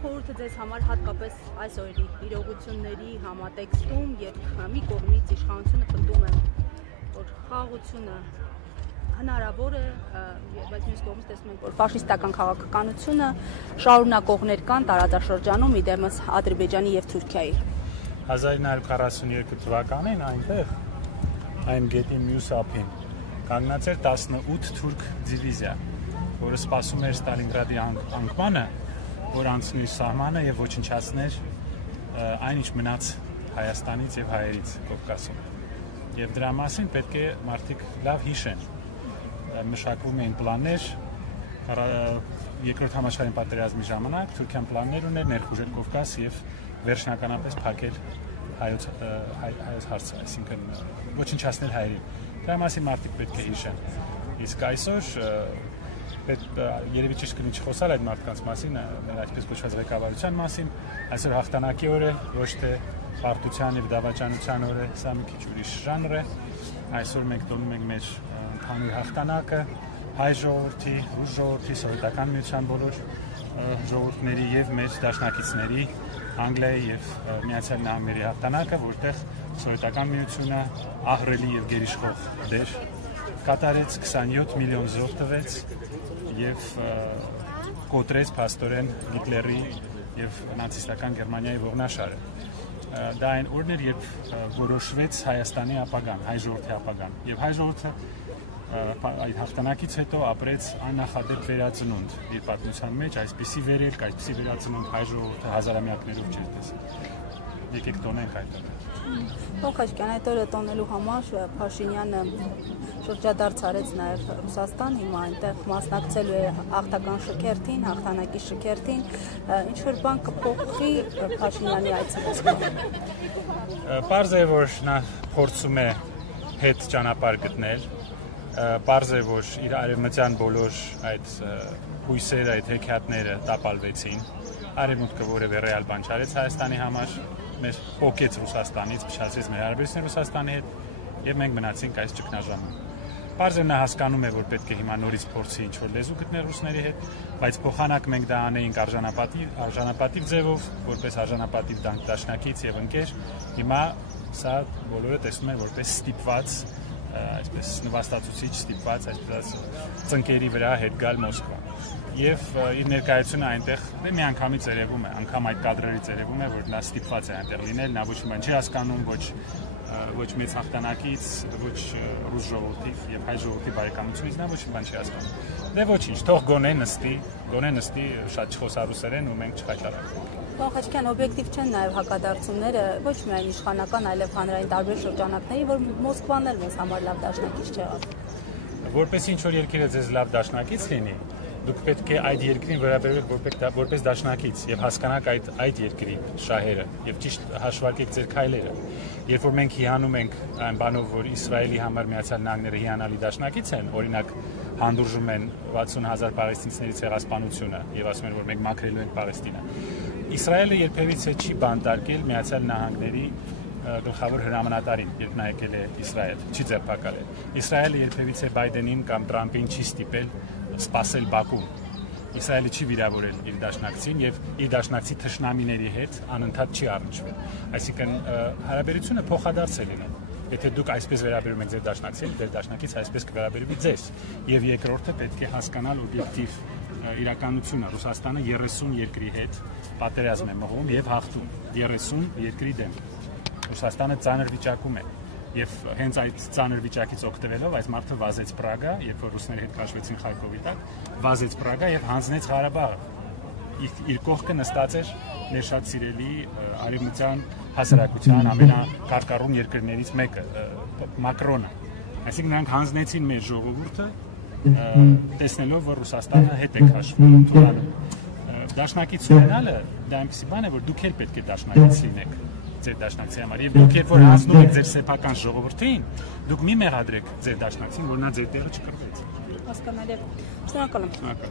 խորհուրդը ձեզ համար հատկապես այս օրերի իրողությունների համատեքստում, երբ մի կողմից իշխանությունը պնդում է, որ խաղաղությունը հնարավոր է, բայց մյուս կողմից տեսնում ենք, որ ֆաշիստական քաղաքականությունը շարունակողներ կան տարածաշրջանում, իդեմս Ադրբեջանի և Թուրքիայի։ 1942 թվականին այնտեղ, այն գետի մյուս ափին, կանգնած էր 18 թուրք դիվիզիա, որը սպասում էր Ստալինգրադի անկմանը, որ անցնի սահմանը և ոչնչացներ այն ինչ մնաց Հայաստանից և հայերից Կովկասում։ Եվ դրա մասին պետք է մարդիկ լավ հիշեն։ Մշակվում էին պլաններ, երկրորդ համաշխարհային պատերազմի ժամանակ Թուրքիան պլաններ ուներ ներխուժել Կովկաս և վերջնականապես փակել հայոց հարցը, այսինքն ոչնչացնել հայերին։ Դրա մասին մարդիկ պետք է հիշեն։ Իսկ այսօր երևի ճիշտ կլինի չխոսալ այդ մարդկանց մասին, մեր այսպես կոչված ղեկավարության մասին, այսօր հաղթանակի օր է, ոչ թե պարտության և դավաճանության օր է, սա մի քիչ ուրիշ ժանր է։ Այսօր մենք տոնում ենք մեր ընդհանուր հաղթանակը հայ ժողովրդի, ռուս ժողովրդի, սովետական միության բոլոր ժողովուրդների և մեր դաշնակիցների, Անգլիայի և Միացյալ Նահանգների հաղթանակը, որտեղ սովետական միությունը ահռելի և գերիշխող դեր կատարեց, 27 միլիոն զոհ տվեց և կոտրեց փաստորեն Հիտլերի և նացիստական Գերմանիայի ողնաշարը։ Դա այն օրն էր, երբ որոշվեց Հայաստանի ապագան, հայ ժողովրդի ապագան։ Եվ հայ ժողովուրդը այդ հաղթանակից հետո ապրեց աննախադեպ վերածնունդ իր պատմության մեջ, այսպիսի վերելք, այսպիսի վերածնունդ հայ ժողովուրդը հազարամյակներով չէր տեսել։ Եկեք տոնենք այդ օրը։ Խաչիկյան, այդ օրը տոնելու համար Փաշինյանը շրջադարձ արեց նաև Ռուսաստան, հիմա այնտեղ մասնակցելու է հաղթական շքերթին, հաղթանակի շքերթին, ինչ-որ բան կփոխվի Փաշինյանի այցելությամբ։ Պարզ է, որ նա փորձում է հետ ճանապարհ գտնել, պարզ է, որ իր արևմտյան բոլոր այդ հույսերը, այդ հեքիաթները տապալվեցին, արևմուտքը որևէ ռեալ բան չարեց Հայաստանի համար, մեր պոկեց Ռուսաստանից, փչացրեց մեր հարաբերությունները Ռուսաստանի հետ և մենք մնացինք այս ճգնաժամում։ Պարզ է, նա հասկանում է, որ պետք է հիմա նորից փորձի ինչ-որ լեզու գտնել ռուսների հետ, բայց փոխանակ մենք դա անեինք արժանապատիվ ձևով, որպես արժանապատիվ դաշնակից և ընկեր, հիմա սա բոլորը տեսնում են որպես ստիպված, այսպես նվաստացուցիչ ստիպված, այսպես ծնկերի վրա հետ գալ Մոսկվա։ Եվ իր ներկայությունը այնտեղ միանգամից երևում է, անգամ այդ կադրերից երևում է, որ նա ստիպված է այնտեղ լինել, նա ոչ մի բան չի հասկանում, ոչ մեծ հաղթանակից, ոչ ռուս ժողովրդի և հայ ժողովրդի բարեկամությունից նա ոչ մի բան չի հասկանում։ Դե ոչինչ, թող գոնե նստի, շատ չխոսա ռուսերեն ու մենք չխայտարարենք։ Խաչիկյան, օբյեկտիվ չեն նաև հակադարձումները, ոչ միայն իշխանական, այլև հանրային տարբեր շրջանակների, որ Մոսկվան էլ մեզ համար լավ դաշնակից չեղավ։ Որպես ինչ-որ երկիրը ձեզ լավ դաշնակից լինի, դուք պետք է այդ երկրին վերաբերվեք որպես դաշնակից և հասկանաք այդ երկրի շահերը և ճիշտ հաշվարկեք ձեր քայլերը։ Երբ որ մենք հիանում ենք այն բանով, որ Իսրայելի համար Միացյալ Նահանգները հիանալի դաշնակից են, օրինակ հանդուրժում են 60,000 պաղեստինցիներից ցեղասպանությունը և ասում են, որ մենք մաքրելու ենք Պաղեստինը։ Իսրայելը երբևիցե չի բանտարկել Միացյալ Նահանգների գլխավոր հրամանատարին, երբ նա եկել է Իսրայել, չի ձերբակալել։ Իսրայելը երբևիցե Բայդենին կամ Տրամփին չի ստիպել սպասել Բաքու։ Իսրայելը չի վիրավորել իր դաշնակցին և իր դաշնակցի թշնամիների հետ անընդհատ չի առնչվել։ Այսինքն հարաբերությունը փոխադարձ է լինում։ Եթե դուք այսպես վերաբերում եք ձեր դաշնակցին, ձեր դաշնակից այսպես կվերաբերվի ձեզ։ Եվ երկրորդը պետք է հասկանալ օբյեկտիվ իրականությունը։ Ռուսաստանը 30 երկրի հետ պատերազմ է մղում և հաղթում 30 երկրի դեմ։ Ռուսաստանը ծանր վիճակում է և հենց այդ ծանր վիճակից օգտվելով այս մարդը վազեց Պրագա, երբ որ ռուսների հետ կաշվեցին Խարկովի տակ, վազեց Պրագա և հանձնեց Ղարաբաղը։ Իր կողքը նստած էր մեր շատ սիրելի արևմտյան հասարակության ամենակարկառուն երկրներից մեկը, Մակրոնը։ Այսինքն նրանք հանձնեցին մեր ժողովուրդը, տեսնելով, որ Ռուսաստանը հետ է քաշվում Թուրանում։ Դաշնակից ունենալը դա այնպիսի բան է, որ դուք էլ պետք է դաշնակից լինեք ձեր դաշնակցի համար։ Եվ դուք երբ որ հանձնում եք ձեր սեփական ժողովրդին, դուք մի մեղադրեք ձեր դաշնակցին, որ նա ձեր տեղը չկրտեց։ Հասկանալի է։ Շնորհակալ եմ։ Շնորհակալ։